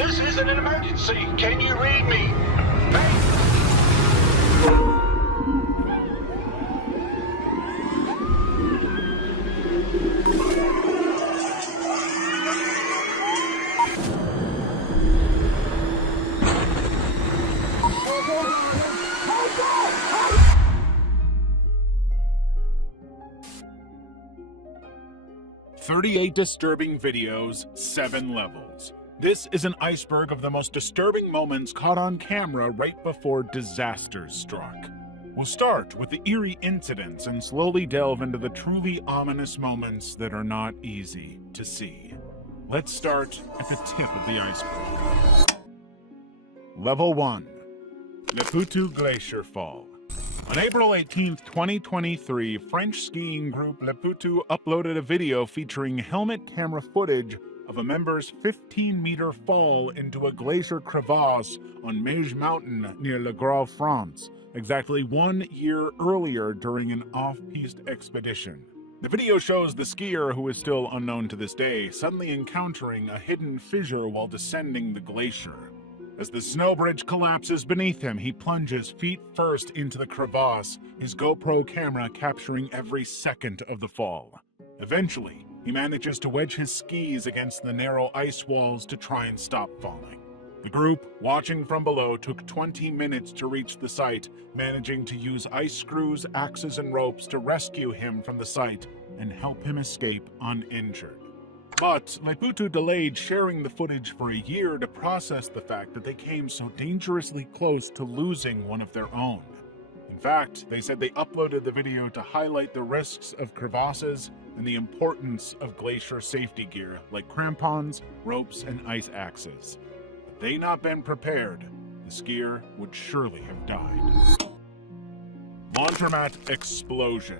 This isn't an emergency. Can you read me? Hey! 38 disturbing videos, 7 levels. This is an iceberg of the most disturbing moments caught on camera right before disasters struck. We'll start with the eerie incidents and slowly delve into the truly ominous moments that are not easy to see. Let's start at the tip of the iceberg. Level 1. Le Poutou Glacier Fall. On April 18, 2023, French skiing group Le Poutou uploaded a video featuring helmet camera footage of a member's 15-meter fall into a glacier crevasse on Meige Mountain near Le Gros, France, exactly 1 year earlier during an off-piste expedition. The video shows the skier, who is still unknown to this day, suddenly encountering a hidden fissure while descending the glacier. As the snow bridge collapses beneath him, he plunges feet first into the crevasse, his GoPro camera capturing every second of the fall. Eventually, he manages to wedge his skis against the narrow ice walls to try and stop falling. The group, watching from below, took 20 minutes to reach the site, managing to use ice screws, axes, and ropes to rescue him from the site and help him escape uninjured. But Le Poutou delayed sharing the footage for a year to process the fact that they came so dangerously close to losing one of their own. In fact, they said they uploaded the video to highlight the risks of crevasses and the importance of glacier safety gear like crampons, ropes, and ice axes. Had they not been prepared, the skier would surely have died. Laundromat explosion.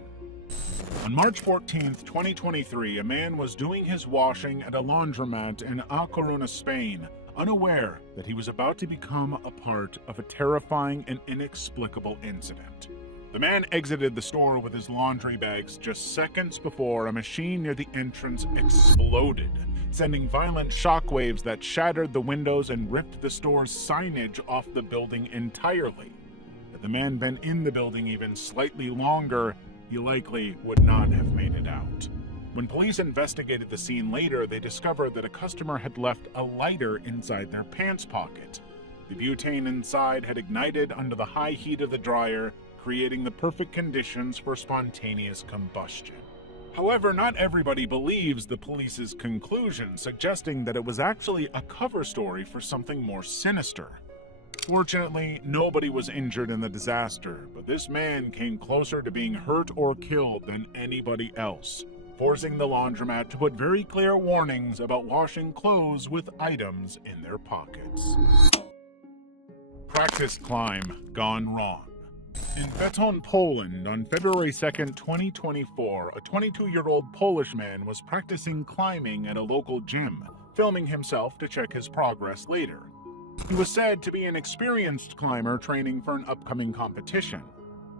On March 14, 2023, a man was doing his washing at a laundromat in A Coruña, Spain, unaware that he was about to become a part of a terrifying and inexplicable incident. The man exited the store with his laundry bags just seconds before a machine near the entrance exploded, sending violent shockwaves that shattered the windows and ripped the store's signage off the building entirely. Had the man been in the building even slightly longer, he likely would not have made it out. When police investigated the scene later, they discovered that a customer had left a lighter inside their pants pocket. The butane inside had ignited under the high heat of the dryer, creating the perfect conditions for spontaneous combustion. However, not everybody believes the police's conclusion, suggesting that it was actually a cover story for something more sinister. Fortunately, nobody was injured in the disaster, but this man came closer to being hurt or killed than anybody else, forcing the laundromat to put very clear warnings about washing clothes with items in their pockets. Practice climb gone wrong. In Beton, Poland, on February 2, 2024, a 22-year-old Polish man was practicing climbing at a local gym, filming himself to check his progress later. He was said to be an experienced climber training for an upcoming competition.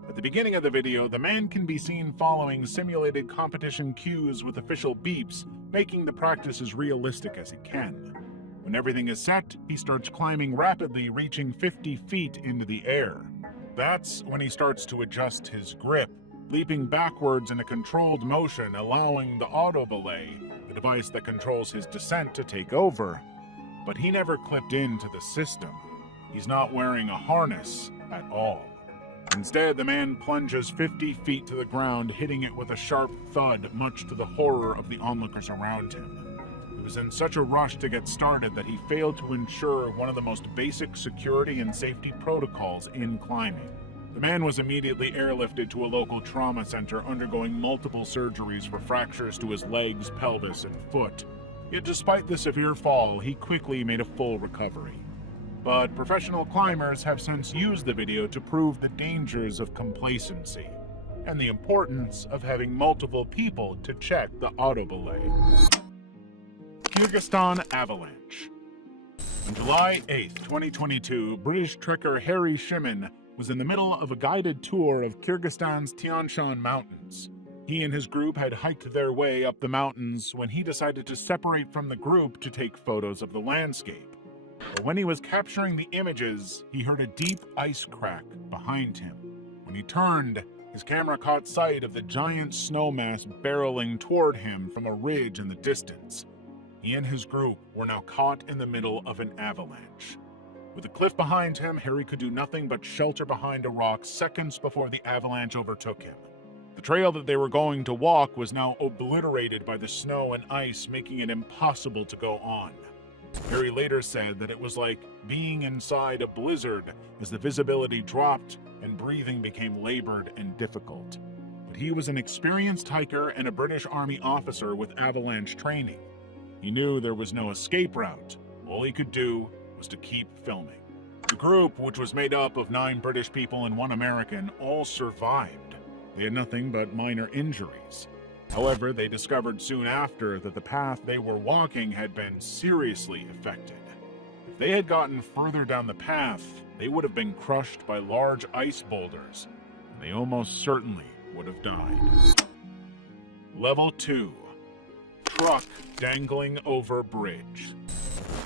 At the beginning of the video, the man can be seen following simulated competition cues with official beeps, making the practice as realistic as he can. When everything is set, he starts climbing rapidly, reaching 50 feet into the air. That's when he starts to adjust his grip, leaping backwards in a controlled motion, allowing the auto belay, the device that controls his descent, to take over. But he never clipped into the system. He's not wearing a harness at all. Instead, the man plunges 50 feet to the ground, hitting it with a sharp thud, much to the horror of the onlookers around him. He was in such a rush to get started that he failed to ensure one of the most basic security and safety protocols in climbing. The man was immediately airlifted to a local trauma center, undergoing multiple surgeries for fractures to his legs, pelvis, and foot. Yet despite the severe fall, he quickly made a full recovery. But professional climbers have since used the video to prove the dangers of complacency and the importance of having multiple people to check the auto belay. Kyrgyzstan avalanche. On July 8, 2022, British trekker Harry Shimon was in the middle of a guided tour of Kyrgyzstan's Tian Shan Mountains. He and his group had hiked their way up the mountains when he decided to separate from the group to take photos of the landscape. But when he was capturing the images, he heard a deep ice crack behind him. When he turned, his camera caught sight of the giant snow mass barreling toward him from a ridge in the distance. He and his group were now caught in the middle of an avalanche. With the cliff behind him, Harry could do nothing but shelter behind a rock seconds before the avalanche overtook him. The trail that they were going to walk was now obliterated by the snow and ice, making it impossible to go on. Harry later said that it was like being inside a blizzard as the visibility dropped and breathing became labored and difficult. But he was an experienced hiker and a British Army officer with avalanche training. He knew there was no escape route. All he could do was to keep filming. The group, which was made up of 9 British people and 1 American, all survived. They had nothing but minor injuries. However, they discovered soon after that the path they were walking had been seriously affected. If they had gotten further down the path, they would have been crushed by large ice boulders, and they almost certainly would have died. Level 2. Truck dangling over bridge.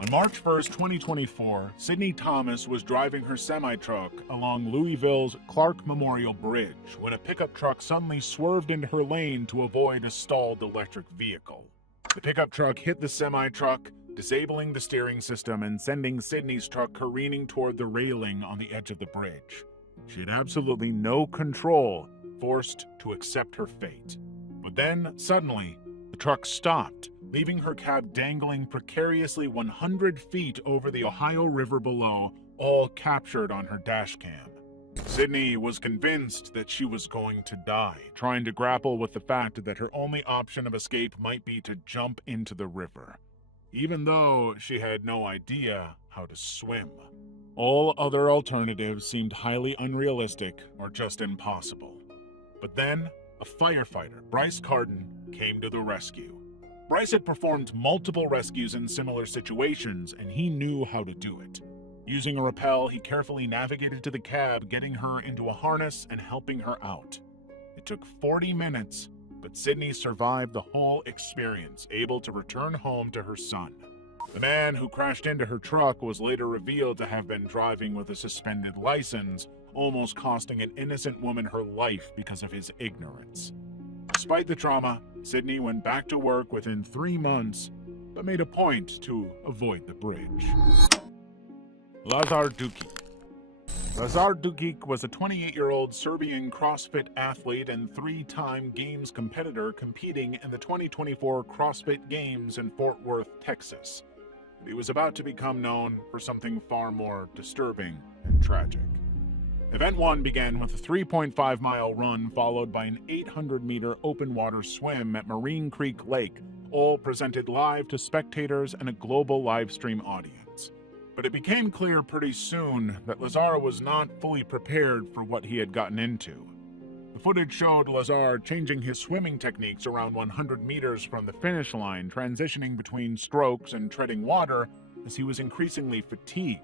On March 1st, 2024, Sydney Thomas was driving her semi-truck along Louisville's Clark Memorial Bridge when a pickup truck suddenly swerved into her lane to avoid a stalled electric vehicle. The pickup truck hit the semi-truck, disabling the steering system and sending Sydney's truck careening toward the railing on the edge of the bridge. She had absolutely no control, forced to accept her fate. But then, suddenly, the truck stopped, leaving her cab dangling precariously 100 feet over the Ohio River below, all captured on her dash cam. Sydney was convinced that she was going to die, trying to grapple with the fact that her only option of escape might be to jump into the river, even though she had no idea how to swim. All other alternatives seemed highly unrealistic or just impossible. But then, a firefighter, Bryce Carden, came to the rescue. Bryce had performed multiple rescues in similar situations, and he knew how to do it. Using a rappel, he carefully navigated to the cab, getting her into a harness and helping her out. It took 40 minutes, but Sydney survived the whole experience, able to return home to her son. The man who crashed into her truck was later revealed to have been driving with a suspended license, almost costing an innocent woman her life because of his ignorance. Despite the trauma, Sydney went back to work within 3 months, but made a point to avoid the bridge. Lazar Dukic. Lazar Dukic was a 28-year-old Serbian CrossFit athlete and 3-time Games competitor competing in the 2024 CrossFit Games in Fort Worth, Texas. He was about to become known for something far more disturbing and tragic. Event 1 began with a 3.5-mile run followed by an 800-meter open-water swim at Marine Creek Lake, all presented live to spectators and a global live stream audience. But it became clear pretty soon that Lazar was not fully prepared for what he had gotten into. The footage showed Lazar changing his swimming techniques around 100 meters from the finish line, transitioning between strokes and treading water as he was increasingly fatigued.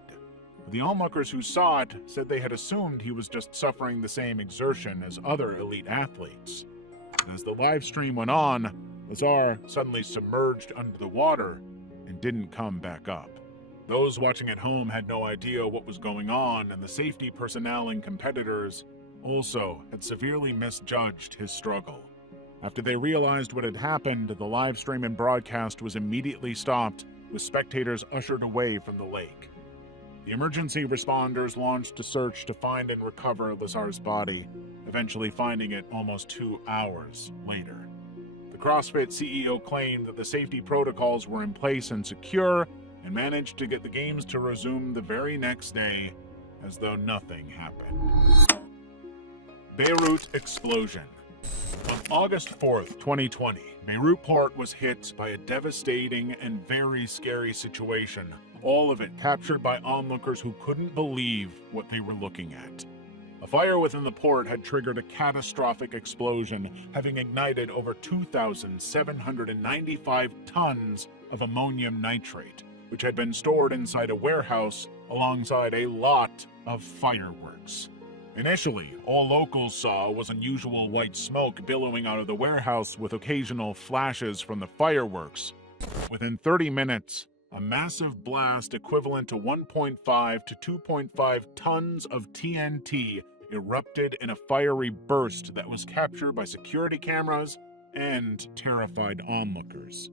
The onlookers who saw it said they had assumed he was just suffering the same exertion as other elite athletes. But as the live stream went on, Lazar suddenly submerged under the water and didn't come back up. Those watching at home had no idea what was going on, and the safety personnel and competitors also had severely misjudged his struggle. After they realized what had happened, the live stream and broadcast was immediately stopped, with spectators ushered away from the lake. The emergency responders launched a search to find and recover Lazar's body, eventually finding it almost 2 hours later. The CrossFit CEO claimed that the safety protocols were in place and secure, and managed to get the games to resume the very next day, as though nothing happened. Beirut explosion. On August 4th, 2020, Beirut port was hit by a devastating and very scary situation, all of it captured by onlookers who couldn't believe what they were looking at. A fire within the port had triggered a catastrophic explosion, having ignited over 2,795 tons of ammonium nitrate, which had been stored inside a warehouse alongside a lot of fireworks. Initially, all locals saw was unusual white smoke billowing out of the warehouse with occasional flashes from the fireworks. Within 30 minutes, a massive blast equivalent to 1.5 to 2.5 tons of TNT erupted in a fiery burst that was captured by security cameras and terrified onlookers.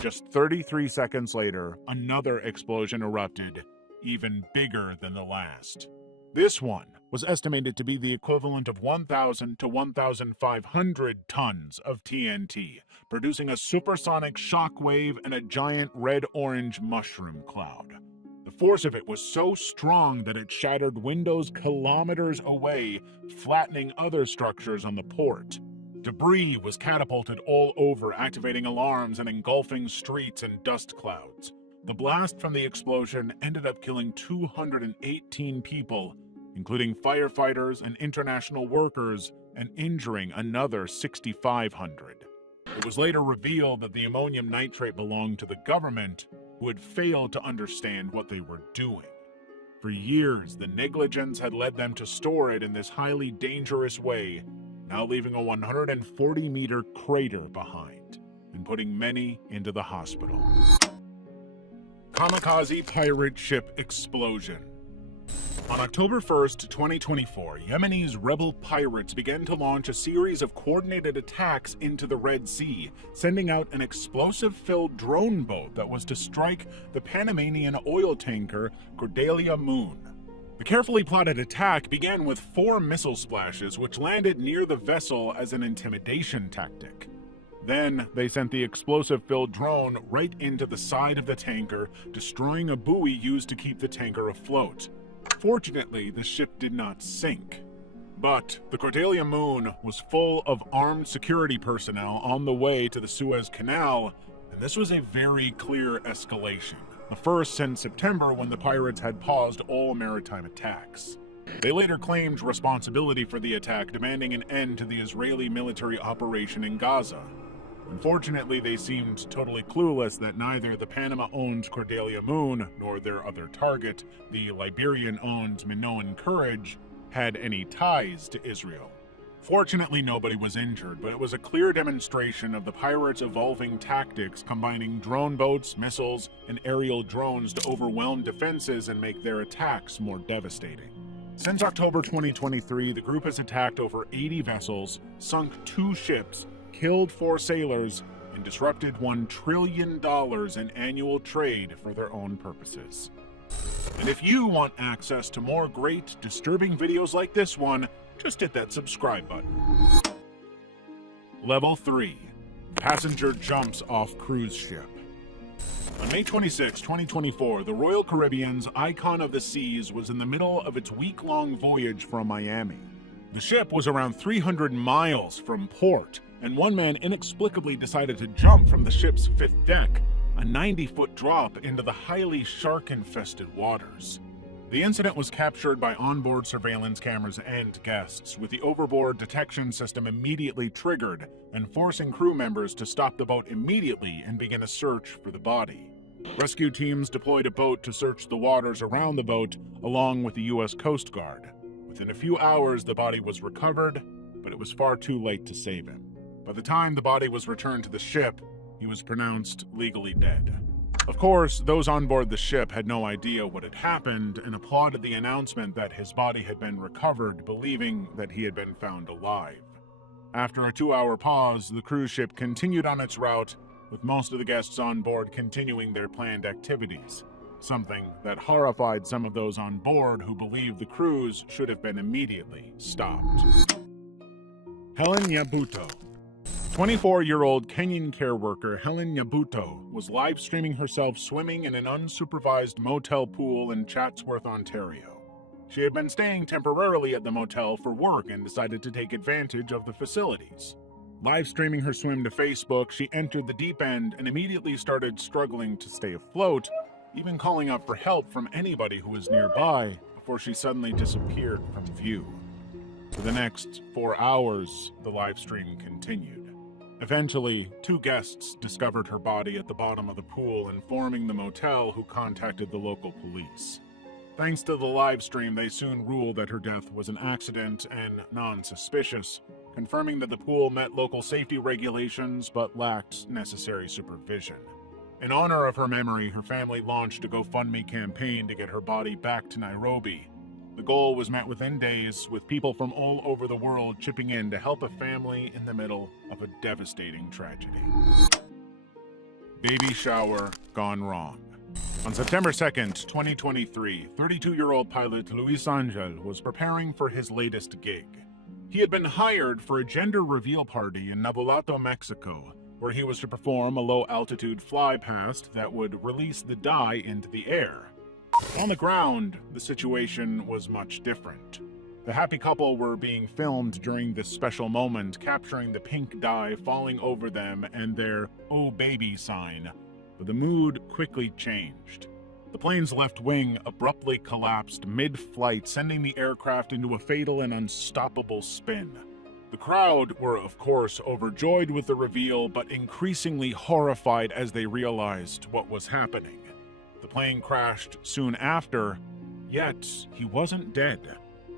Just 33 seconds later, another explosion erupted, even bigger than the last. This one was estimated to be the equivalent of 1,000 to 1,500 tons of TNT, producing a supersonic shockwave and a giant red-orange mushroom cloud. The force of it was so strong that it shattered windows kilometers away, flattening other structures on the port. Debris was catapulted all over, activating alarms and engulfing streets in dust clouds. The blast from the explosion ended up killing 218 people, including firefighters and international workers, and injuring another 6,500. It was later revealed that the ammonium nitrate belonged to the government, who had failed to understand what they were doing. For years, the negligence had led them to store it in this highly dangerous way, now leaving a 140-meter crater behind, and putting many into the hospital. Kamikaze pirate ship explosion. On October 1st, 2024, Yemenis rebel pirates began to launch a series of coordinated attacks into the Red Sea, sending out an explosive-filled drone boat that was to strike the Panamanian oil tanker Cordelia Moon. The carefully plotted attack began with 4 missile splashes which landed near the vessel as an intimidation tactic. Then, they sent the explosive-filled drone right into the side of the tanker, destroying a buoy used to keep the tanker afloat. Fortunately, the ship did not sink. But the Cordelia Moon was full of armed security personnel on the way to the Suez Canal, and this was a very clear escalation. The first since September, when the pirates had paused all maritime attacks. They later claimed responsibility for the attack, demanding an end to the Israeli military operation in Gaza. Unfortunately, they seemed totally clueless that neither the Panama-owned Cordelia Moon nor their other target, the Liberian-owned Minoan Courage, had any ties to Israel. Fortunately, nobody was injured, but it was a clear demonstration of the pirates' evolving tactics, combining drone boats, missiles, and aerial drones to overwhelm defenses and make their attacks more devastating. Since October 2023, the group has attacked over 80 vessels, sunk 2 ships, killed 4 sailors, and disrupted $1 trillion in annual trade for their own purposes. And if you want access to more great, disturbing videos like this one, just hit that subscribe button. Level 3. Passenger jumps off cruise ship. On May 26, 2024, the Royal Caribbean's Icon of the Seas was in the middle of its week-long voyage from Miami. The ship was around 300 miles from port, and one man inexplicably decided to jump from the ship's 5th deck, a 90-foot drop into the highly shark-infested waters. The incident was captured by onboard surveillance cameras and guests, with the overboard detection system immediately triggered and forcing crew members to stop the boat immediately and begin a search for the body. Rescue teams deployed a boat to search the waters around the boat, along with the U.S. Coast Guard. Within a few hours, the body was recovered, but it was far too late to save him. By the time the body was returned to the ship, he was pronounced legally dead. Of course, those on board the ship had no idea what had happened and applauded the announcement that his body had been recovered, believing that he had been found alive. After a 2-hour pause, the cruise ship continued on its route, with most of the guests on board continuing their planned activities, something that horrified some of those on board who believed the cruise should have been immediately stopped. Helen Nyabuto. 24-year-old Kenyan care worker Helen Nyabuto was live-streaming herself swimming in an unsupervised motel pool in Chatsworth, Ontario. She had been staying temporarily at the motel for work and decided to take advantage of the facilities. Live-streaming her swim to Facebook, she entered the deep end and immediately started struggling to stay afloat, even calling out for help from anybody who was nearby before she suddenly disappeared from view. For the next 4 hours, the live stream continued. Eventually, 2 guests discovered her body at the bottom of the pool, informing the motel, who contacted the local police. Thanks to the live stream, they soon ruled that her death was an accident and non-suspicious, confirming that the pool met local safety regulations but lacked necessary supervision. In honor of her memory, her family launched a GoFundMe campaign to get her body back to Nairobi. The goal was met within days, with people from all over the world chipping in to help a family in the middle of a devastating tragedy. Baby shower gone wrong. On September 2nd, 2023, 32-year-old pilot Luis Angel was preparing for his latest gig. He had been hired for a gender reveal party in Navolato, Mexico, where he was to perform a low-altitude fly past that would release the dye into the air. On the ground, the situation was much different. The happy couple were being filmed during this special moment, capturing the pink dye falling over them and their "Oh baby" sign. But the mood quickly changed. The plane's left wing abruptly collapsed mid-flight, sending the aircraft into a fatal and unstoppable spin. The crowd were, of course, overjoyed with the reveal, but increasingly horrified as they realized what was happening. The plane crashed soon after, yet he wasn't dead.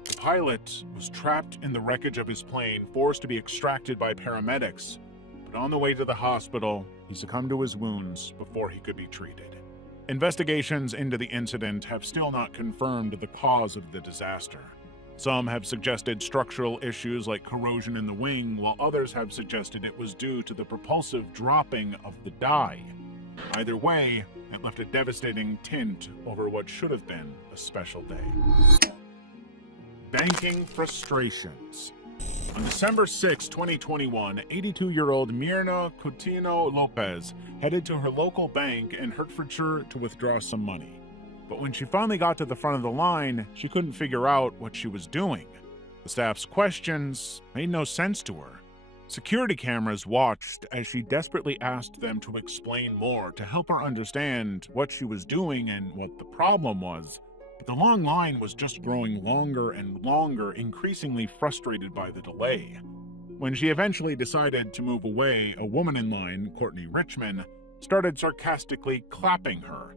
The pilot was trapped in the wreckage of his plane, forced to be extracted by paramedics, but on the way to the hospital, he succumbed to his wounds before he could be treated. Investigations into the incident have still not confirmed the cause of the disaster. Some have suggested structural issues like corrosion in the wing, while others have suggested it was due to the propulsive dropping of the dye. Either way, it left a devastating tint over what should have been a special day. Banking frustrations. On December 6, 2021, 82-year-old Mirna Coutinho Lopez headed to her local bank in Hertfordshire to withdraw some money. But when she finally got to the front of the line, she couldn't figure out what she was doing. The staff's questions made no sense to her. Security cameras watched as she desperately asked them to explain more to help her understand what she was doing and what the problem was. But the long line was just growing longer and longer, increasingly frustrated by the delay. When she eventually decided to move away, a woman in line, Courtney Richmond, started sarcastically clapping her.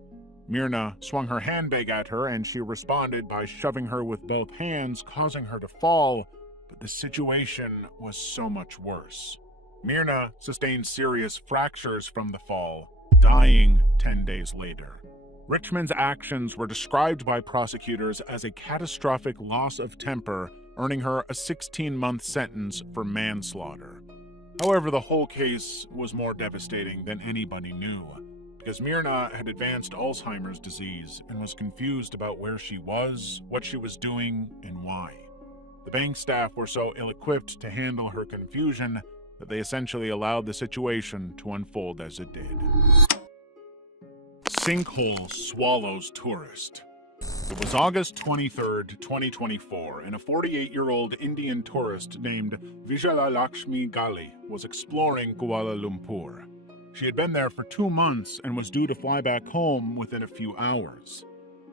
Mirna swung her handbag at her, and she responded by shoving her with both hands, causing her to fall, but the situation was so much worse. Mirna sustained serious fractures from the fall, dying 10 days later. Richmond's actions were described by prosecutors as a catastrophic loss of temper, earning her a 16-month sentence for manslaughter. However, the whole case was more devastating than anybody knew, because Mirna had advanced Alzheimer's disease and was confused about where she was, what she was doing, and why. The bank staff were so ill-equipped to handle her confusion that they essentially allowed the situation to unfold as it did. Sinkhole swallows tourist. It was August 23, 2024, and a 48-year-old Indian tourist named Vijayalalakshmi Gali was exploring Kuala Lumpur. She had been there for 2 months and was due to fly back home within a few hours.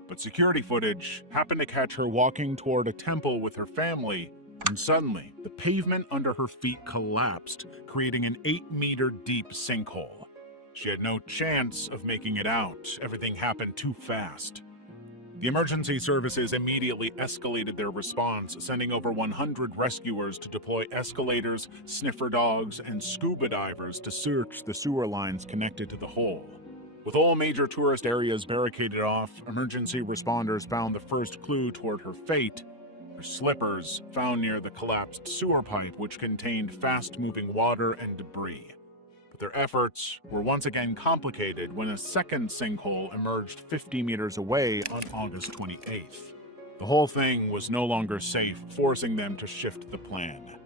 But security footage happened to catch her walking toward a temple with her family, and suddenly, the pavement under her feet collapsed, creating an 8-meter deep sinkhole. She had no chance of making it out. Everything happened too fast. The emergency services immediately escalated their response, sending over 100 rescuers to deploy escalators, sniffer dogs, and scuba divers to search the sewer lines connected to the hole. With all major tourist areas barricaded off, emergency responders found the first clue toward her fate: her slippers found near the collapsed sewer pipe, which contained fast-moving water and debris. Their efforts were once again complicated when a second sinkhole emerged 50 meters away on August 28th. The whole thing was no longer safe, forcing them to shift the plan.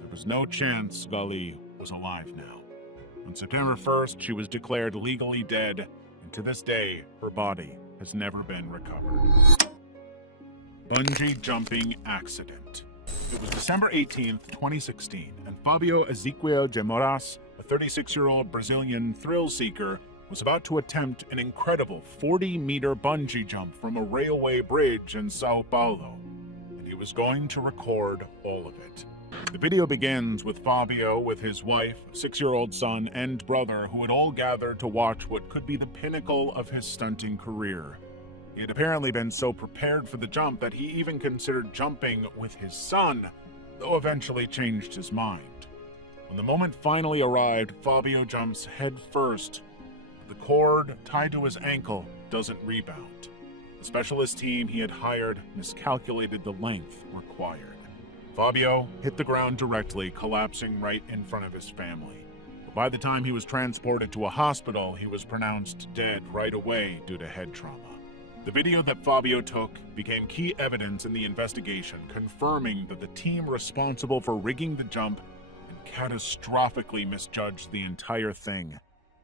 There was no chance Gali was alive now. On September 1st, she was declared legally dead, and to this day, her body has never been recovered. Bungee jumping accident. It was December 18th, 2016, and Fabio Ezequiel de Moraes, a 36-year-old Brazilian thrill-seeker, was about to attempt an incredible 40-meter bungee jump from a railway bridge in Sao Paulo, and he was going to record all of it. The video begins with Fabio with his wife, 6-year-old son, and brother, who had all gathered to watch what could be the pinnacle of his stunting career. He had apparently been so prepared for the jump that he even considered jumping with his son, though eventually changed his mind. When the moment finally arrived, Fabio jumps head first. The cord tied to his ankle doesn't rebound. The specialist team he had hired miscalculated the length required. Fabio hit the ground directly, collapsing right in front of his family. But by the time he was transported to a hospital, he was pronounced dead right away due to head trauma. The video that Fabio took became key evidence in the investigation, confirming that the team responsible for rigging the jump had catastrophically misjudged the entire thing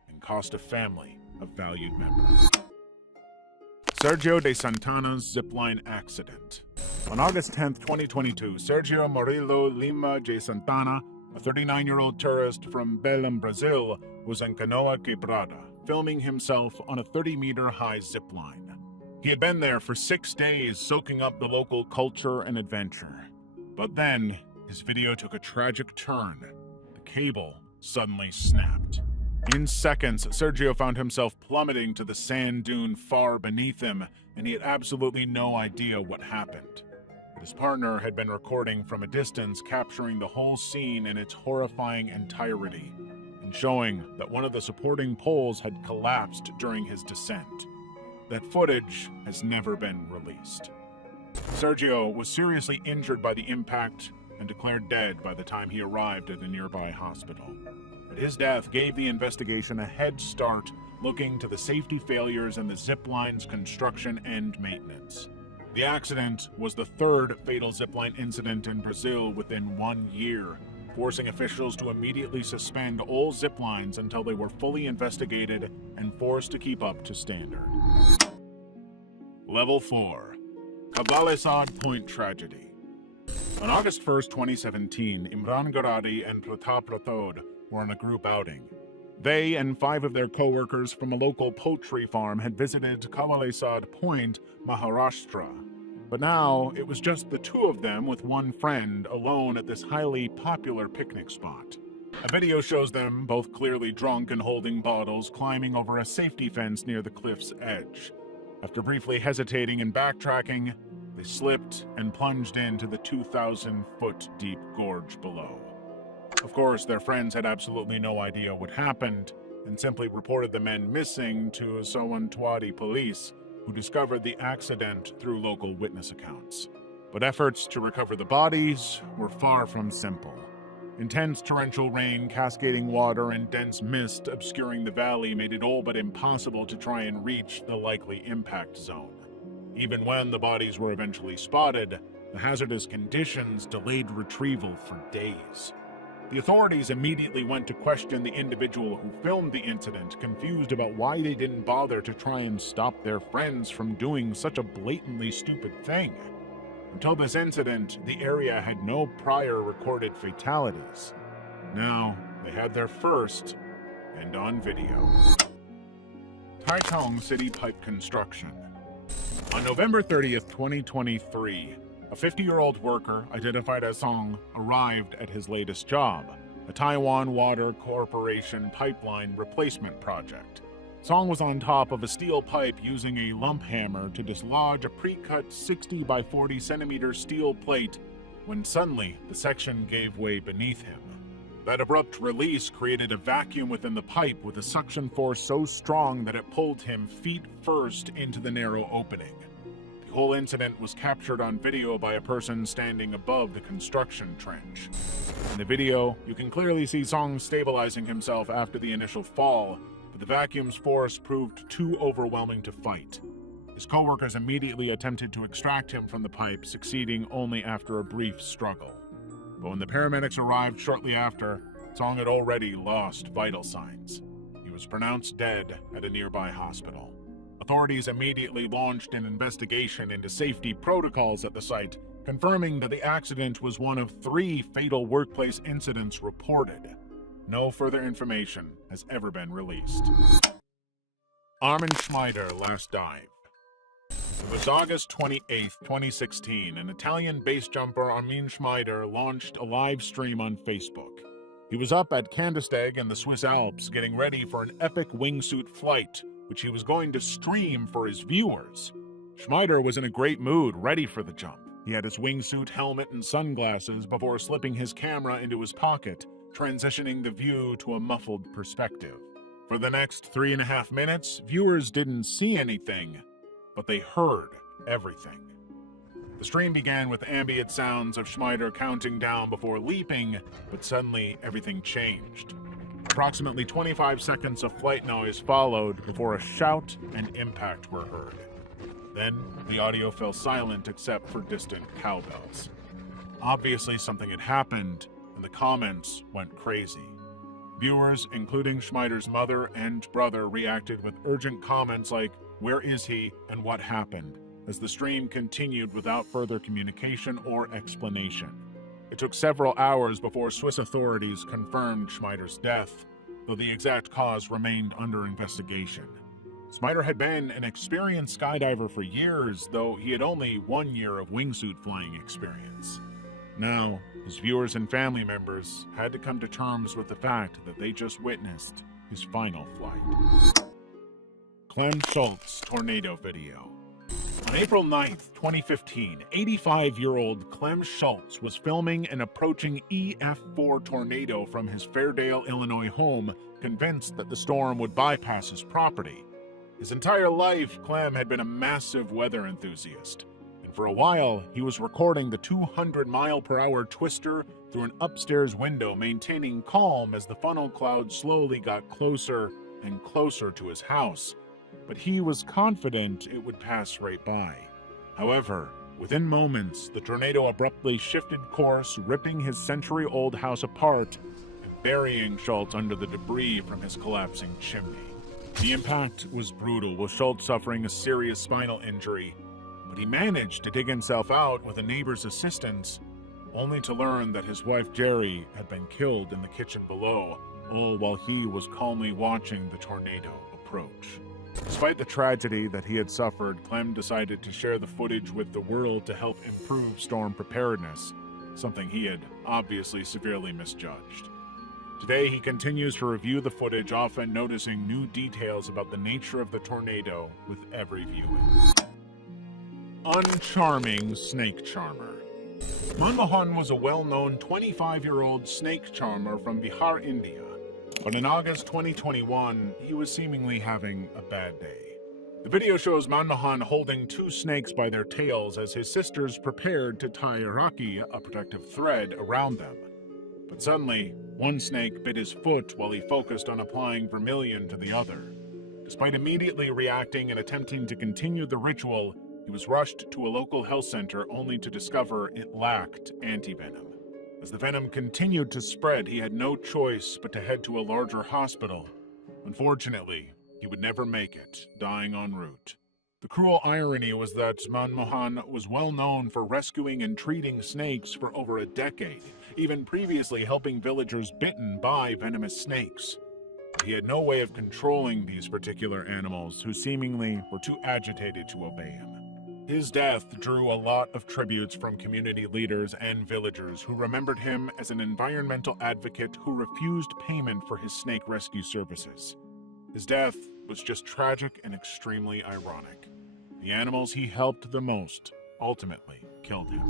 and cost a family a valued member. Sergio de Santana's zipline accident. On August 10, 2022, Sergio Murilo Lima de Santana, a 39-year-old tourist from Belém, Brazil, was in Canoa Quebrada, filming himself on a 30-meter high zipline. He had been there for 6 days, soaking up the local culture and adventure. But then, his video took a tragic turn. The cable suddenly snapped. In seconds, Sergio found himself plummeting to the sand dune far beneath him, and he had absolutely no idea what happened. His partner had been recording from a distance, capturing the whole scene in its horrifying entirety, and showing that one of the supporting poles had collapsed during his descent. That footage has never been released. Sergio was seriously injured by the impact and declared dead by the time he arrived at a nearby hospital. But his death gave the investigation a head start, looking to the safety failures in the zipline's construction and maintenance. The accident was the third fatal zipline incident in Brazil within 1 year, forcing officials to immediately suspend all ziplines until they were fully investigated and forced to keep up to standard. Level 4. Cabaleçada Point Tragedy. On August 1st, 2017, Imran Garadi and Pratap Rathod were on a group outing. They and 5 of their co-workers from a local poultry farm had visited Cabaleçada Point, Maharashtra. But now, it was just the 2 of them with one friend alone at this highly popular picnic spot. A video shows them, both clearly drunk and holding bottles, climbing over a safety fence near the cliff's edge. After briefly hesitating and backtracking, they slipped and plunged into the 2,000-foot deep gorge below. Of course, their friends had absolutely no idea what happened and simply reported the men missing to Sawantwadi police, who discovered the accident through local witness accounts. But efforts to recover the bodies were far from simple. Intense torrential rain, cascading water, and dense mist obscuring the valley made it all but impossible to try and reach the likely impact zone. Even when the bodies were eventually spotted, the hazardous conditions delayed retrieval for days. The authorities immediately went to question the individual who filmed the incident, confused about why they didn't bother to try and stop their friends from doing such a blatantly stupid thing. Until this incident, the area had no prior recorded fatalities. Now, they had their first, and on video. Taichung City Pipe Construction. On November 30th, 2023, a 50-year-old worker, identified as Song, arrived at his latest job, a Taiwan Water Corporation pipeline replacement project. Song was on top of a steel pipe using a lump hammer to dislodge a pre-cut 60 by 40 centimeter steel plate when suddenly the section gave way beneath him. That abrupt release created a vacuum within the pipe with a suction force so strong that it pulled him feet first into the narrow opening. The whole incident was captured on video by a person standing above the construction trench. In the video, you can clearly see Song stabilizing himself after the initial fall, but the vacuum's force proved too overwhelming to fight. His co-workers immediately attempted to extract him from the pipe, succeeding only after a brief struggle. But when the paramedics arrived shortly after, Song had already lost vital signs. He was pronounced dead at a nearby hospital. Authorities immediately launched an investigation into safety protocols at the site, confirming that the accident was one of 3 fatal workplace incidents reported. No further information has ever been released. Armin Schneider last dive. It was August 28, 2016, and Italian base jumper Armin Schneider launched a live stream on Facebook. He was up at Kandesteg in the Swiss Alps getting ready for an epic wingsuit flight, which he was going to stream for his viewers. Schneider was in a great mood, ready for the jump. He had his wingsuit, helmet, and sunglasses before slipping his camera into his pocket, transitioning the view to a muffled perspective. For the next 3.5 minutes, viewers didn't see anything, but they heard everything. The stream began with ambient sounds of Schmeider counting down before leaping, but suddenly everything changed. Approximately 25 seconds of flight noise followed before a shout and impact were heard. Then, the audio fell silent except for distant cowbells. Obviously, something had happened, and the comments went crazy. Viewers, including Schmeider's mother and brother, reacted with urgent comments like, "Where is he and what happened?" as the stream continued without further communication or explanation. It took several hours before Swiss authorities confirmed Schmeider's death, though the exact cause remained under investigation. Schmeider had been an experienced skydiver for years, though he had only 1 year of wingsuit flying experience. Now, his viewers and family members had to come to terms with the fact that they just witnessed his final flight. Clem Schultz tornado video. On April 9th, 2015, 85-year-old Clem Schultz was filming an approaching EF4 tornado from his Fairdale, Illinois home, convinced that the storm would bypass his property. His entire life, Clem had been a massive weather enthusiast, and for a while, he was recording the 200-mile-per-hour twister through an upstairs window, maintaining calm as the funnel cloud slowly got closer and closer to his house. But he was confident it would pass right by. However, within moments, the tornado abruptly shifted course, ripping his century-old house apart and burying Schultz under the debris from his collapsing chimney. The impact was brutal, with Schultz suffering a serious spinal injury, but he managed to dig himself out with a neighbor's assistance, only to learn that his wife Jerry had been killed in the kitchen below, all while he was calmly watching the tornado approach. Despite the tragedy that he had suffered, Clem decided to share the footage with the world to help improve storm preparedness, something he had obviously severely misjudged. Today, he continues to review the footage, often noticing new details about the nature of the tornado with every viewing. Uncharming snake charmer. Manmohan was a well-known 25-year-old snake charmer from Bihar, India. But in August 2021, he was seemingly having a bad day. The video shows Manmohan holding 2 snakes by their tails as his sisters prepared to tie a rakhi, a protective thread, around them. But suddenly, one snake bit his foot while he focused on applying vermilion to the other. Despite immediately reacting and attempting to continue the ritual, he was rushed to a local health center only to discover it lacked antivenom. As the venom continued to spread, he had no choice but to head to a larger hospital. Unfortunately, he would never make it, dying en route. The cruel irony was that Manmohan was well known for rescuing and treating snakes for over a decade, even previously helping villagers bitten by venomous snakes. He had no way of controlling these particular animals, who seemingly were too agitated to obey him. His death drew a lot of tributes from community leaders and villagers who remembered him as an environmental advocate who refused payment for his snake rescue services. His death was just tragic and extremely ironic. The animals he helped the most ultimately killed him.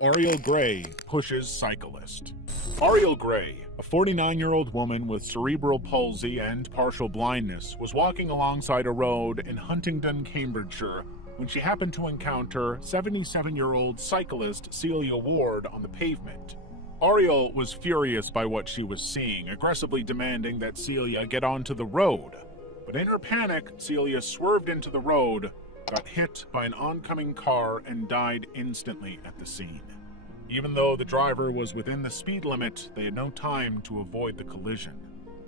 Ariel Gray pushes cyclist. Ariel Gray, a 49-year-old woman with cerebral palsy and partial blindness, was walking alongside a road in Huntingdon, Cambridgeshire, when she happened to encounter 77-year-old cyclist Celia Ward on the pavement. Ariel was furious by what she was seeing, aggressively demanding that Celia get onto the road. But in her panic, Celia swerved into the road, got hit by an oncoming car, and died instantly at the scene. Even though the driver was within the speed limit, they had no time to avoid the collision.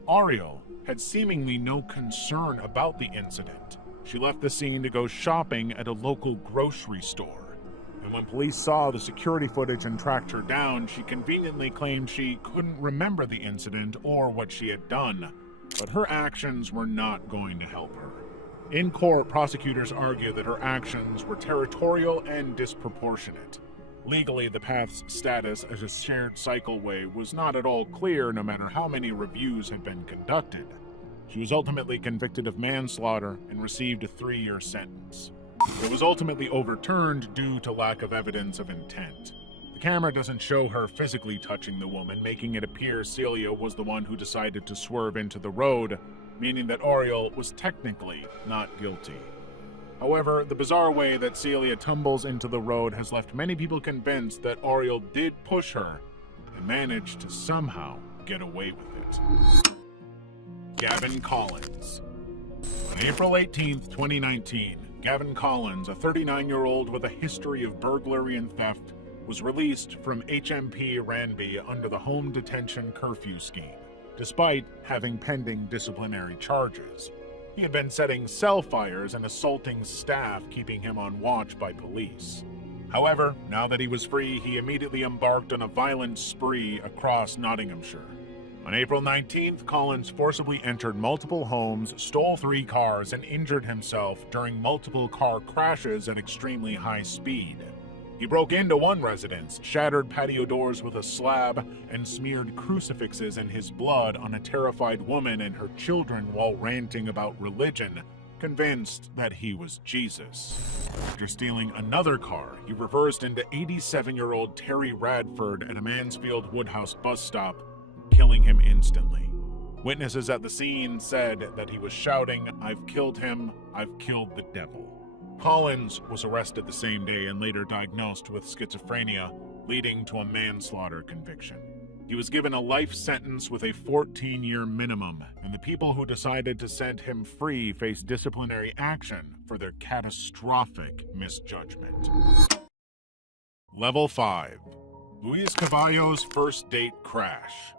Ariel had seemingly no concern about the incident. She left the scene to go shopping at a local grocery store. And when police saw the security footage and tracked her down, she conveniently claimed she couldn't remember the incident or what she had done. But her actions were not going to help her. In court, prosecutors argued that her actions were territorial and disproportionate. Legally, the path's status as a shared cycleway was not at all clear, no matter how many reviews had been conducted. She was ultimately convicted of manslaughter and received a 3-year sentence. It was ultimately overturned due to lack of evidence of intent. The camera doesn't show her physically touching the woman, making it appear Celia was the one who decided to swerve into the road, meaning that Ariel was technically not guilty. However, the bizarre way that Celia tumbles into the road has left many people convinced that Ariel did push her and managed to somehow get away with it. Gavin Collins. On April 18, 2019, Gavin Collins, a 39-year-old with a history of burglary and theft, was released from HMP Ranby under the home detention curfew scheme, despite having pending disciplinary charges. He had been setting cell fires and assaulting staff, keeping him on watch by police. However, now that he was free, he immediately embarked on a violent spree across Nottinghamshire. On April 19th, Collins forcibly entered multiple homes, stole 3 cars, and injured himself during multiple car crashes at extremely high speed. He broke into one residence, shattered patio doors with a slab, and smeared crucifixes in his blood on a terrified woman and her children while ranting about religion, convinced that he was Jesus. After stealing another car, he reversed into 87-year-old Terry Radford at a Mansfield Woodhouse bus stop, killing him instantly. Witnesses at the scene said that he was shouting, "I've killed him, I've killed the devil." Collins was arrested the same day and later diagnosed with schizophrenia, leading to a manslaughter conviction. He was given a life sentence with a 14-year minimum, and the people who decided to set him free faced disciplinary action for their catastrophic misjudgment. Level 5. Luis Cavallo's first date crash.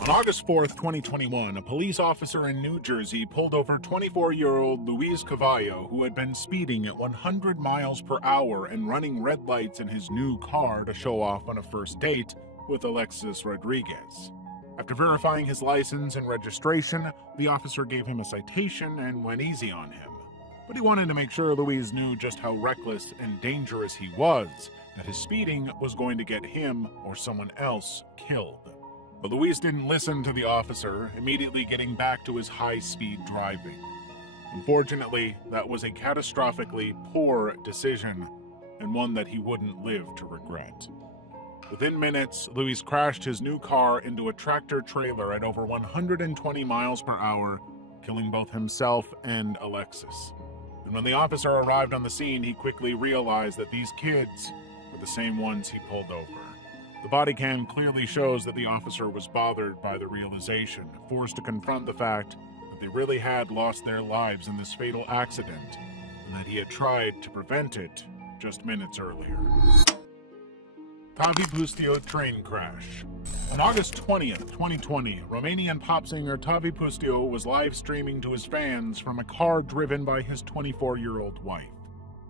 On August 4th, 2021, a police officer in New Jersey pulled over 24-year-old Luis Cavallo, who had been speeding at 100 miles per hour and running red lights in his new car to show off on a first date with Alexis Rodriguez. After verifying his license and registration, the officer gave him a citation and went easy on him. But he wanted to make sure Luis knew just how reckless and dangerous he was, that his speeding was going to get him or someone else killed. But Luis didn't listen to the officer, immediately getting back to his high-speed driving. Unfortunately, that was a catastrophically poor decision, and one that he wouldn't live to regret. Within minutes, Luis crashed his new car into a tractor-trailer at over 120 miles per hour, killing both himself and Alexis. And when the officer arrived on the scene, he quickly realized that these kids were the same ones he pulled over. The body cam clearly shows that the officer was bothered by the realization, forced to confront the fact that they really had lost their lives in this fatal accident, and that he had tried to prevent it just minutes earlier. Tavi Pustio train crash. On August 20th, 2020, Romanian pop singer Tavi Pustio was live streaming to his fans from a car driven by his 24-year-old wife.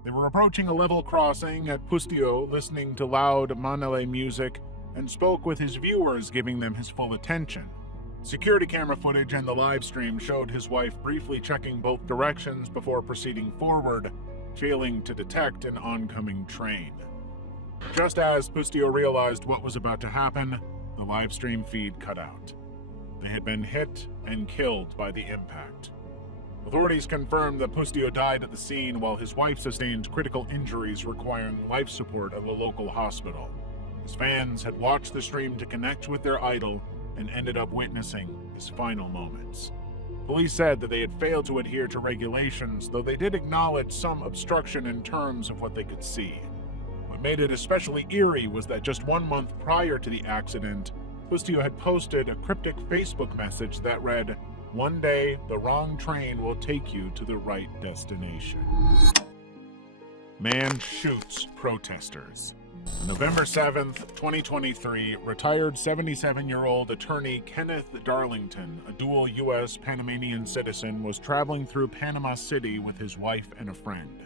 They were approaching a level crossing at Pustio, listening to loud Manele music, and spoke with his viewers, giving them his full attention. Security camera footage and the live stream showed his wife briefly checking both directions before proceeding forward, failing to detect an oncoming train. Just as Pustio realized what was about to happen, the live stream feed cut out. They had been hit and killed by the impact. Authorities confirmed that Pustio died at the scene while his wife sustained critical injuries requiring life support at a local hospital. His fans had watched the stream to connect with their idol and ended up witnessing his final moments. Police said that they had failed to adhere to regulations, though they did acknowledge some obstruction in terms of what they could see. What made it especially eerie was that just 1 month prior to the accident, Pustio had posted a cryptic Facebook message that read, "One day, the wrong train will take you to the right destination." Man shoots protesters. On November 7th, 2023, retired 77-year-old attorney Kenneth Darlington, a dual U.S. Panamanian citizen, was traveling through Panama City with his wife and a friend.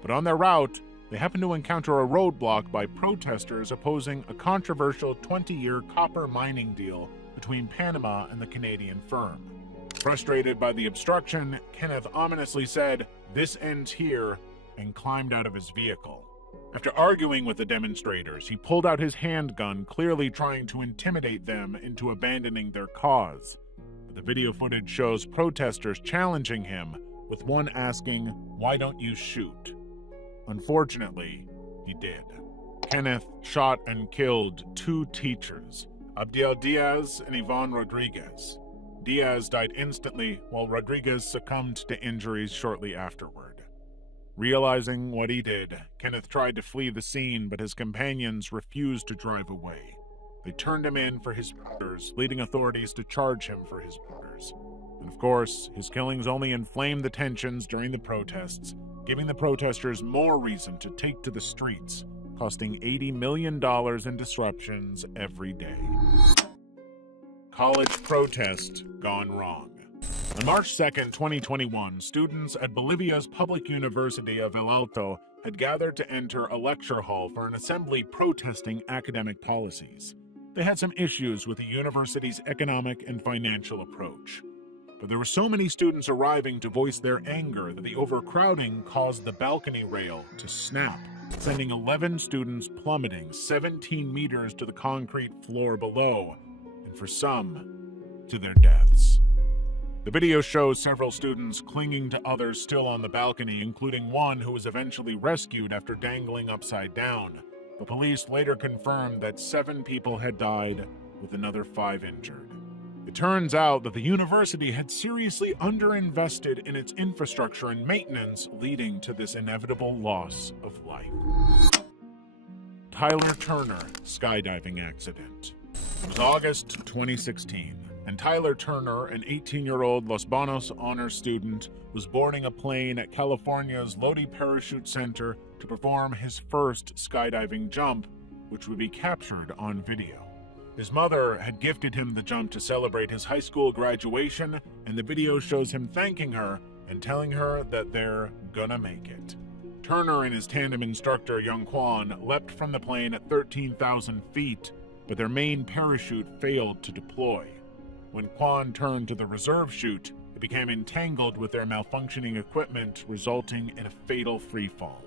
But on their route, they happened to encounter a roadblock by protesters opposing a controversial 20-year copper mining deal between Panama and the Canadian firm. Frustrated by the obstruction, Kenneth ominously said, "This ends here," and climbed out of his vehicle. After arguing with the demonstrators, he pulled out his handgun, clearly trying to intimidate them into abandoning their cause. But the video footage shows protesters challenging him, with one asking, "Why don't you shoot?" Unfortunately, he did. Kenneth shot and killed 2 teachers, Abdiel Diaz and Ivan Rodriguez. Diaz died instantly, while Rodriguez succumbed to injuries shortly afterward. Realizing what he did, Kenneth tried to flee the scene, but his companions refused to drive away. They turned him in for his murders, leading authorities to charge him for his murders. And of course, his killings only inflamed the tensions during the protests, giving the protesters more reason to take to the streets, costing $80 million in disruptions every day. College protest gone wrong. On March 2, 2021, students at Bolivia's public university of El Alto had gathered to enter a lecture hall for an assembly protesting academic policies. They had some issues with the university's economic and financial approach. But there were so many students arriving to voice their anger that the overcrowding caused the balcony rail to snap, sending 11 students plummeting 17 meters to the concrete floor below, and for some, to their deaths. The video shows several students clinging to others still on the balcony, including one who was eventually rescued after dangling upside down. The police later confirmed that 7 people had died, with another 5 injured. It turns out that the university had seriously underinvested in its infrastructure and maintenance, leading to this inevitable loss of life. Tyler Turner skydiving accident. It was August 2016, and Tyler Turner, an 18-year-old Los Banos honor student, was boarding a plane at California's Lodi Parachute Center to perform his first skydiving jump, which would be captured on video. His mother had gifted him the jump to celebrate his high school graduation, and the video shows him thanking her and telling her that they're gonna make it. Turner and his tandem instructor, Young Kwan, leapt from the plane at 13,000 feet, but their main parachute failed to deploy. When Kwan turned to the reserve chute, it became entangled with their malfunctioning equipment, resulting in a fatal freefall.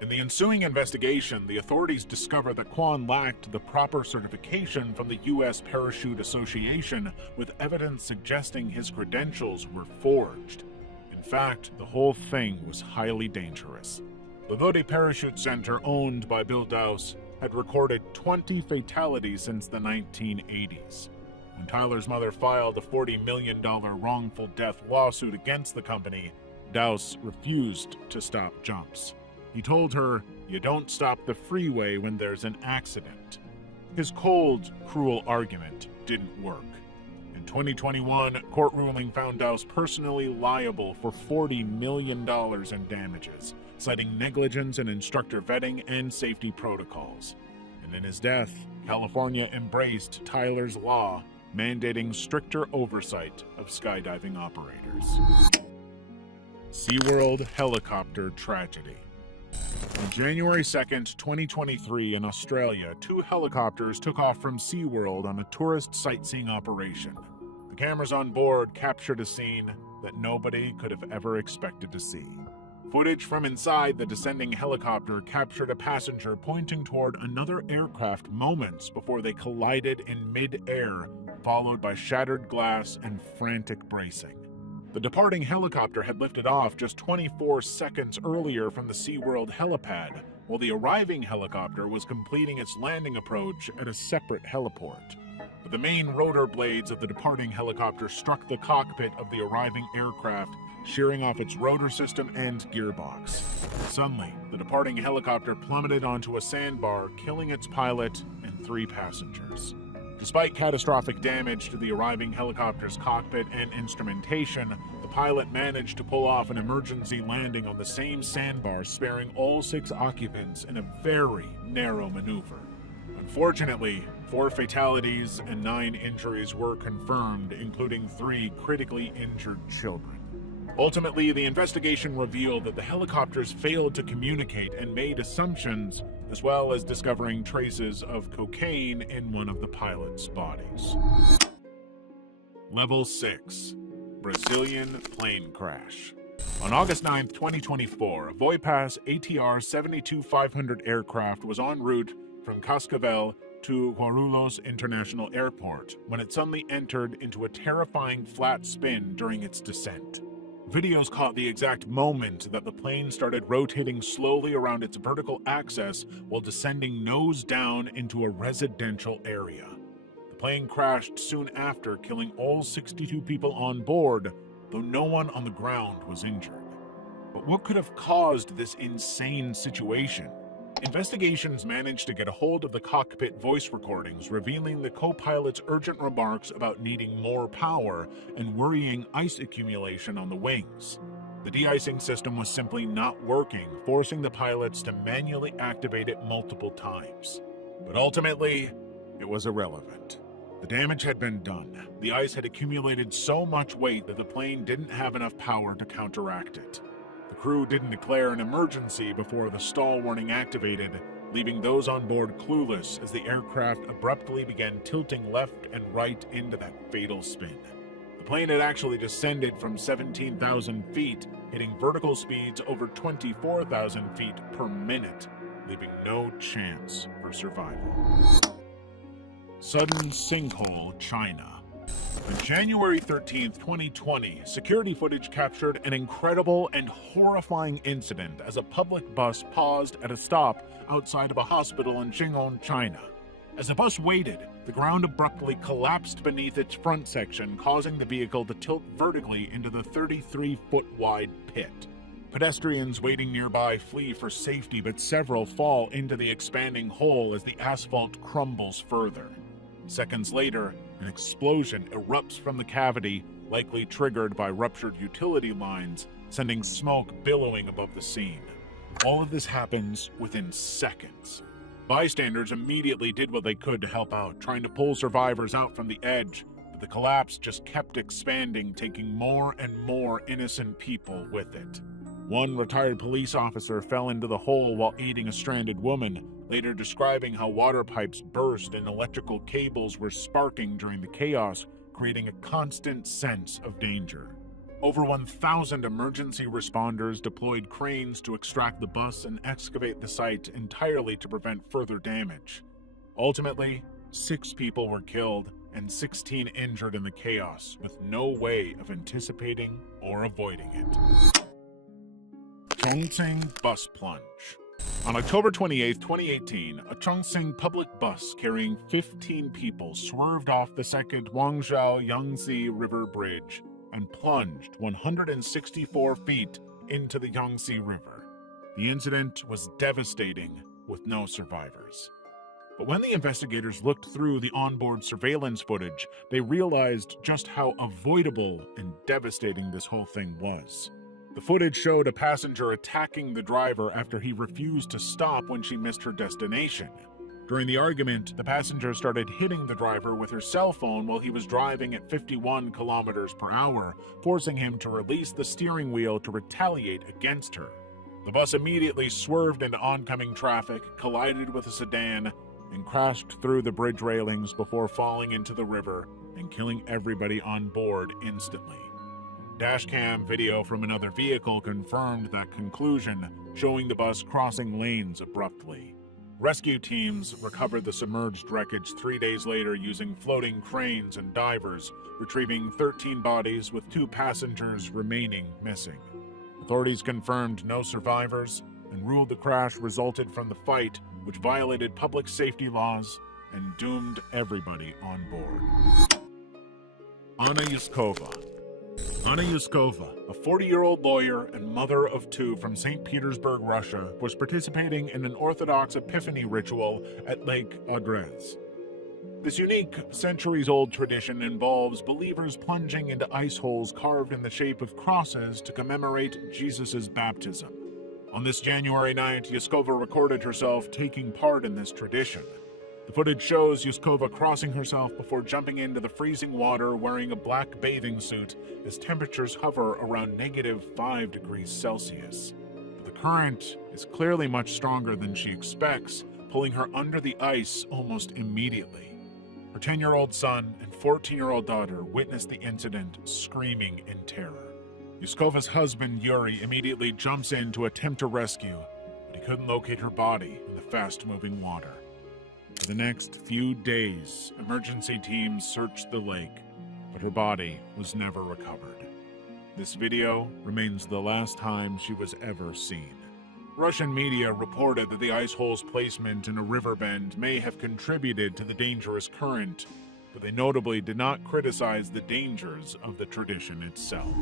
In the ensuing investigation, the authorities discovered that Kwan lacked the proper certification from the U.S. Parachute Association, with evidence suggesting his credentials were forged. In fact, the whole thing was highly dangerous. The Lodi Parachute Center, owned by Bill Dowse, had recorded 20 fatalities since the 1980s. When Tyler's mother filed a $40 million wrongful death lawsuit against the company, Dowse refused to stop jumps. He told her, "You don't stop the freeway when there's an accident." His cold, cruel argument didn't work. In 2021, court ruling found Dowse personally liable for $40 million in damages, citing negligence in instructor vetting and safety protocols. And in his death, California embraced Tyler's law, mandating stricter oversight of skydiving operators. SeaWorld helicopter tragedy. On January 2nd, 2023, in Australia, 2 helicopters took off from SeaWorld on a tourist sightseeing operation. The cameras on board captured a scene that nobody could have ever expected to see. Footage from inside the descending helicopter captured a passenger pointing toward another aircraft moments before they collided in mid-air, followed by shattered glass and frantic bracing. The departing helicopter had lifted off just 24 seconds earlier from the SeaWorld helipad, while the arriving helicopter was completing its landing approach at a separate heliport. But the main rotor blades of the departing helicopter struck the cockpit of the arriving aircraft, shearing off its rotor system and gearbox. Suddenly, the departing helicopter plummeted onto a sandbar, killing its pilot and 3 passengers. Despite catastrophic damage to the arriving helicopter's cockpit and instrumentation, the pilot managed to pull off an emergency landing on the same sandbar, sparing all 6 occupants in a very narrow maneuver. Unfortunately, 4 fatalities and 9 injuries were confirmed, including 3 critically injured children. Ultimately, the investigation revealed that the helicopters failed to communicate and made assumptions, as well as discovering traces of cocaine in one of the pilot's bodies. Level 6. Brazilian plane crash. On August 9, 2024, a Voipass ATR 72-500 aircraft was en route from Cascavel to Guarulhos International Airport when it suddenly entered into a terrifying flat spin during its descent. Videos caught the exact moment that the plane started rotating slowly around its vertical axis while descending nose down into a residential area. The plane crashed soon after, killing all 62 people on board, though no one on the ground was injured. But what could have caused this insane situation? Investigations managed to get a hold of the cockpit voice recordings, revealing the co-pilot's urgent remarks about needing more power and worrying ice accumulation on the wings. The de-icing system was simply not working, forcing the pilots to manually activate it multiple times. But ultimately, it was irrelevant. The damage had been done. The ice had accumulated so much weight that the plane didn't have enough power to counteract it. The crew didn't declare an emergency before the stall warning activated, leaving those on board clueless as the aircraft abruptly began tilting left and right into that fatal spin. The plane had actually descended from 17,000 feet, hitting vertical speeds over 24,000 feet per minute, leaving no chance for survival. Sudden sinkhole, China. On January 13, 2020, security footage captured an incredible and horrifying incident as a public bus paused at a stop outside of a hospital in Xing'an, China. As the bus waited, the ground abruptly collapsed beneath its front section, causing the vehicle to tilt vertically into the 33-foot-wide pit. Pedestrians waiting nearby flee for safety, but several fall into the expanding hole as the asphalt crumbles further. Seconds later, an explosion erupts from the cavity, likely triggered by ruptured utility lines, sending smoke billowing above the scene. All of this happens within seconds. Bystanders immediately did what they could to help out, trying to pull survivors out from the edge, but the collapse just kept expanding, taking more and more innocent people with it. One retired police officer fell into the hole while aiding a stranded woman, later describing how water pipes burst and electrical cables were sparking during the chaos, creating a constant sense of danger. Over 1,000 emergency responders deployed cranes to extract the bus and excavate the site entirely to prevent further damage. Ultimately, 6 people were killed and 16 injured in the chaos, with no way of anticipating or avoiding it. Chongqing bus plunge. On October 28, 2018, a Chongqing public bus carrying 15 people swerved off the second Wangzhou Yangtze River Bridge and plunged 164 feet into the Yangtze River. The incident was devastating, with no survivors. But when the investigators looked through the onboard surveillance footage, they realized just how avoidable and devastating this whole thing was. The footage showed a passenger attacking the driver after he refused to stop when she missed her destination. During the argument, the passenger started hitting the driver with her cell phone while he was driving at 51 kilometers per hour, forcing him to release the steering wheel to retaliate against her. The bus immediately swerved into oncoming traffic, collided with a sedan, and crashed through the bridge railings before falling into the river and killing everybody on board instantly. Dashcam video from another vehicle confirmed that conclusion, showing the bus crossing lanes abruptly. Rescue teams recovered the submerged wreckage 3 days later using floating cranes and divers, retrieving 13 bodies with 2 passengers remaining missing. Authorities confirmed no survivors and ruled the crash resulted from the fight, which violated public safety laws and doomed everybody on board. Anna Yuskova. Anna Yuskova, a 40-year-old lawyer and mother of 2 from St. Petersburg, Russia, was participating in an Orthodox Epiphany ritual at Lake Odrez. This unique, centuries-old tradition involves believers plunging into ice holes carved in the shape of crosses to commemorate Jesus' baptism. On this January night, Yuskova recorded herself taking part in this tradition. The footage shows Yuskova crossing herself before jumping into the freezing water wearing a black bathing suit as temperatures hover around -5 degrees Celsius. But the current is clearly much stronger than she expects, pulling her under the ice almost immediately. Her 10-year-old son and 14-year-old daughter witnessed the incident, screaming in terror. Yuskova's husband, Yuri, immediately jumps in to attempt to rescue, but he couldn't locate her body in the fast-moving water. For the next few days, emergency teams searched the lake, but her body was never recovered. This video remains the last time she was ever seen. Russian media reported that the ice hole's placement in a river bend may have contributed to the dangerous current, but they notably did not criticize the dangers of the tradition itself.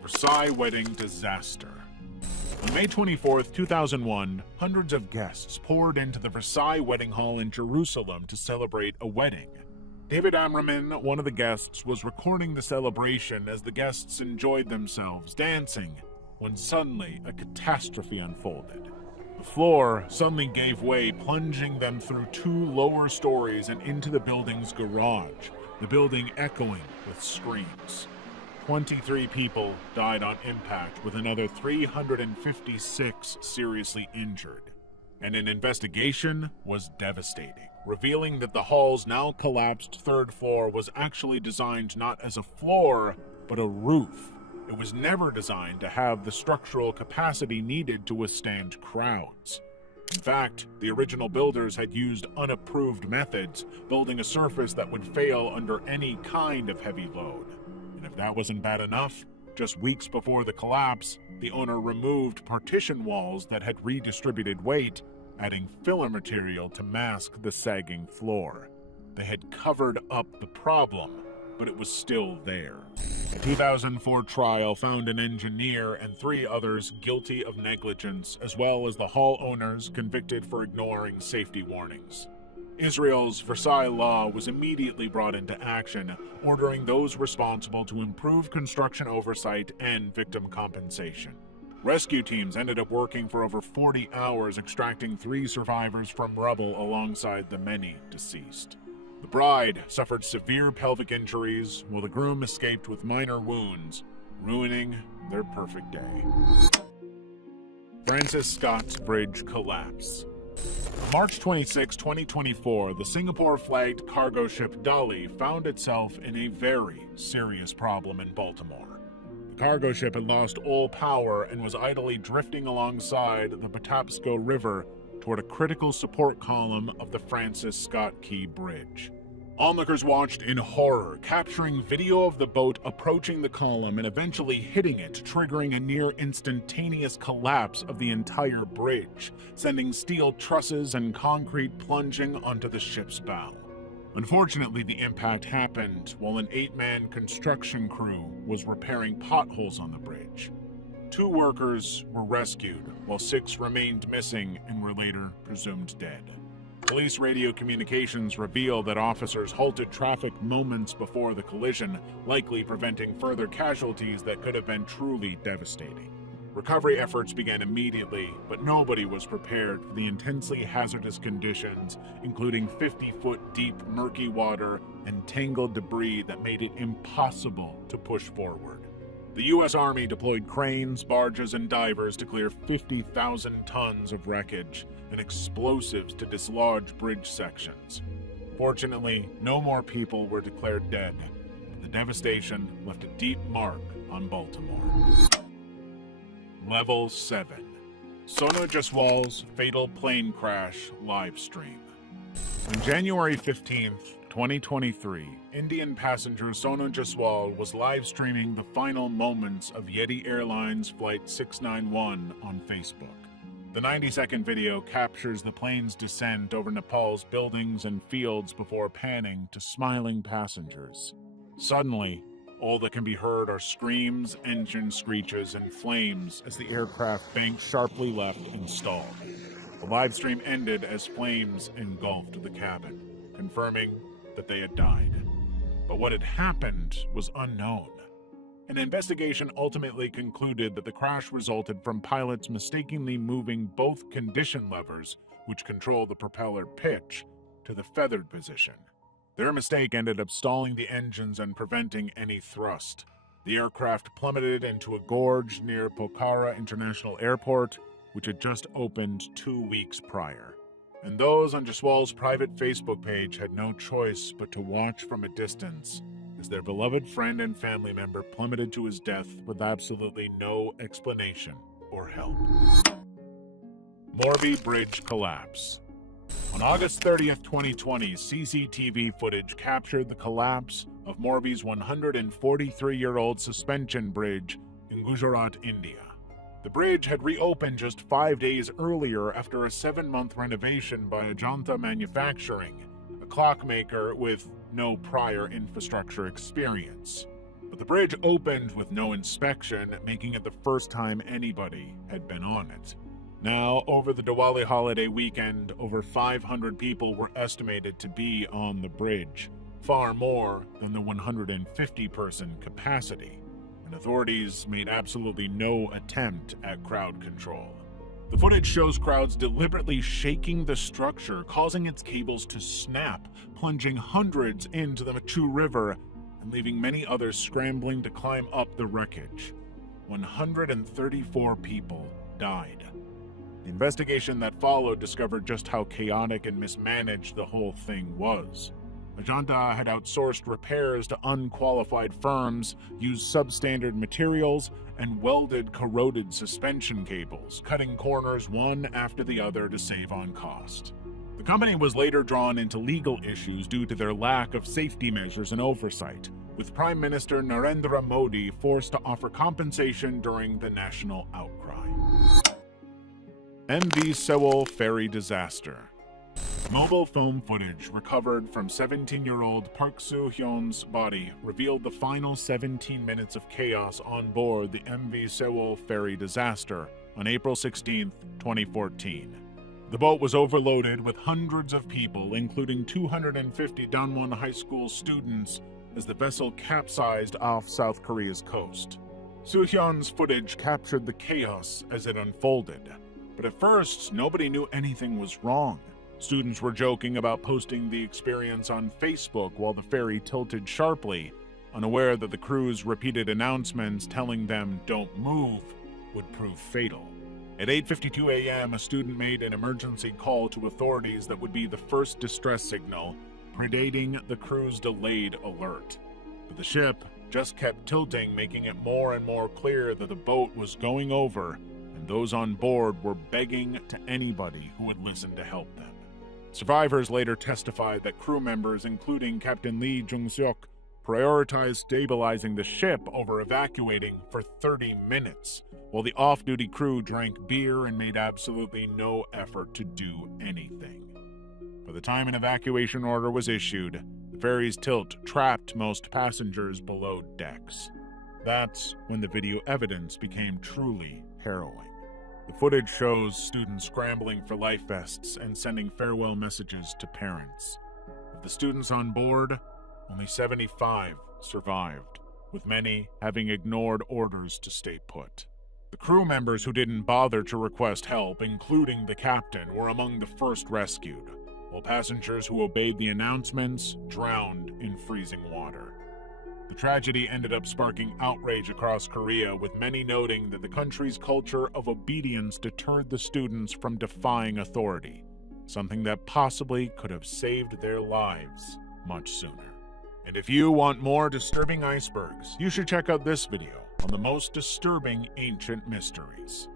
Versailles wedding disaster. On May 24, 2001, hundreds of guests poured into the Versailles wedding hall in Jerusalem to celebrate a wedding. David Ammerman, one of the guests, was recording the celebration as the guests enjoyed themselves dancing, when suddenly a catastrophe unfolded. The floor suddenly gave way, plunging them through 2 lower stories and into the building's garage, the building echoing with screams. 23 people died on impact, with another 356 seriously injured. And an investigation was devastating, revealing that the hall's now collapsed 3rd floor was actually designed not as a floor, but a roof. It was never designed to have the structural capacity needed to withstand crowds. In fact, the original builders had used unapproved methods, building a surface that would fail under any kind of heavy load. And if that wasn't bad enough, just weeks before the collapse, the owner removed partition walls that had redistributed weight, adding filler material to mask the sagging floor. They had covered up the problem, but it was still there. A 2004 trial found an engineer and 3 others guilty of negligence, as well as the hall owners convicted for ignoring safety warnings. Israel's Versailles Law was immediately brought into action, ordering those responsible to improve construction oversight and victim compensation. Rescue teams ended up working for over 40 hours, extracting 3 survivors from rubble alongside the many deceased. The bride suffered severe pelvic injuries, while the groom escaped with minor wounds, ruining their perfect day. Francis Scott's bridge collapse. On March 26, 2024, the Singapore-flagged cargo ship Dolly found itself in a very serious problem in Baltimore. The cargo ship had lost all power and was idly drifting alongside the Patapsco River toward a critical support column of the Francis Scott Key Bridge. Onlookers watched in horror, capturing video of the boat approaching the column and eventually hitting it, triggering a near-instantaneous collapse of the entire bridge, sending steel trusses and concrete plunging onto the ship's bow. Unfortunately, the impact happened while an 8-man construction crew was repairing potholes on the bridge. 2 workers were rescued, while 6 remained missing and were later presumed dead. Police radio communications reveal that officers halted traffic moments before the collision, likely preventing further casualties that could have been truly devastating. Recovery efforts began immediately, but nobody was prepared for the intensely hazardous conditions, including 50-foot deep murky water and tangled debris that made it impossible to push forward. The U.S. Army deployed cranes, barges, and divers to clear 50,000 tons of wreckage and explosives to dislodge bridge sections. Fortunately, no more people were declared dead, but the devastation left a deep mark on Baltimore. Level 7. Sona Jaswal's fatal plane crash live stream. On January 15th, 2023, Indian passenger Sona Jaswal was live streaming the final moments of Yeti Airlines Flight 691 on Facebook. The 90-second video captures the plane's descent over Nepal's buildings and fields before panning to smiling passengers. Suddenly, all that can be heard are screams, engine screeches, and flames as the aircraft banked sharply left and stalled. The live stream ended as flames engulfed the cabin, confirming that they had died. But what had happened was unknown. An investigation ultimately concluded that the crash resulted from pilots mistakenly moving both condition levers, which control the propeller pitch, to the feathered position. Their mistake ended up stalling the engines and preventing any thrust. The aircraft plummeted into a gorge near Pokhara International Airport, which had just opened 2 weeks prior. And those on Jaswal's private Facebook page had no choice but to watch from a distance as their beloved friend and family member plummeted to his death with absolutely no explanation or help. Morbi Bridge collapse. On August 30th, 2020, CCTV footage captured the collapse of Morbi's 143-year-old suspension bridge in Gujarat, India. The bridge had reopened just 5 days earlier after a 7-month renovation by Ajanta Manufacturing, a clockmaker with no prior infrastructure experience. But the bridge opened with no inspection, making it the first time anybody had been on it. Now, over the Diwali holiday weekend, over 500 people were estimated to be on the bridge, far more than the 150-person capacity, and authorities made absolutely no attempt at crowd control. The footage shows crowds deliberately shaking the structure, causing its cables to snap, plunging hundreds into the Machu River, and leaving many others scrambling to climb up the wreckage. 134 people died. The investigation that followed discovered just how chaotic and mismanaged the whole thing was. Ajanta had outsourced repairs to unqualified firms, used substandard materials, and welded corroded suspension cables, cutting corners one after the other to save on cost. The company was later drawn into legal issues due to their lack of safety measures and oversight, with Prime Minister Narendra Modi forced to offer compensation during the national outcry. MV Sewol ferry disaster. Mobile phone footage recovered from 17-year-old Park Soo-hyun's body revealed the final 17 minutes of chaos on board the MV Sewol ferry disaster on April 16, 2014. The boat was overloaded with hundreds of people, including 250 Danwon High School students, as the vessel capsized off South Korea's coast. Soo-hyun's footage captured the chaos as it unfolded. But at first, nobody knew anything was wrong. Students were joking about posting the experience on Facebook while the ferry tilted sharply, unaware that the crew's repeated announcements telling them don't move would prove fatal. At 8:52 a.m., a student made an emergency call to authorities that would be the first distress signal, predating the crew's delayed alert. But the ship just kept tilting, making it more and more clear that the boat was going over, and those on board were begging to anybody who would listen to help them. Survivors later testified that crew members, including Captain Lee Jung-seok, prioritized stabilizing the ship over evacuating for 30 minutes, while the off-duty crew drank beer and made absolutely no effort to do anything. By the time an evacuation order was issued, the ferry's tilt trapped most passengers below decks. That's when the video evidence became truly harrowing. The footage shows students scrambling for life vests and sending farewell messages to parents. Of the students on board, only 75 survived, with many having ignored orders to stay put. The crew members who didn't bother to request help, including the captain, were among the first rescued, while passengers who obeyed the announcements drowned in freezing water. The tragedy ended up sparking outrage across Korea, with many noting that the country's culture of obedience deterred the students from defying authority, something that possibly could have saved their lives much sooner. And if you want more disturbing icebergs, you should check out this video on the most disturbing ancient mysteries.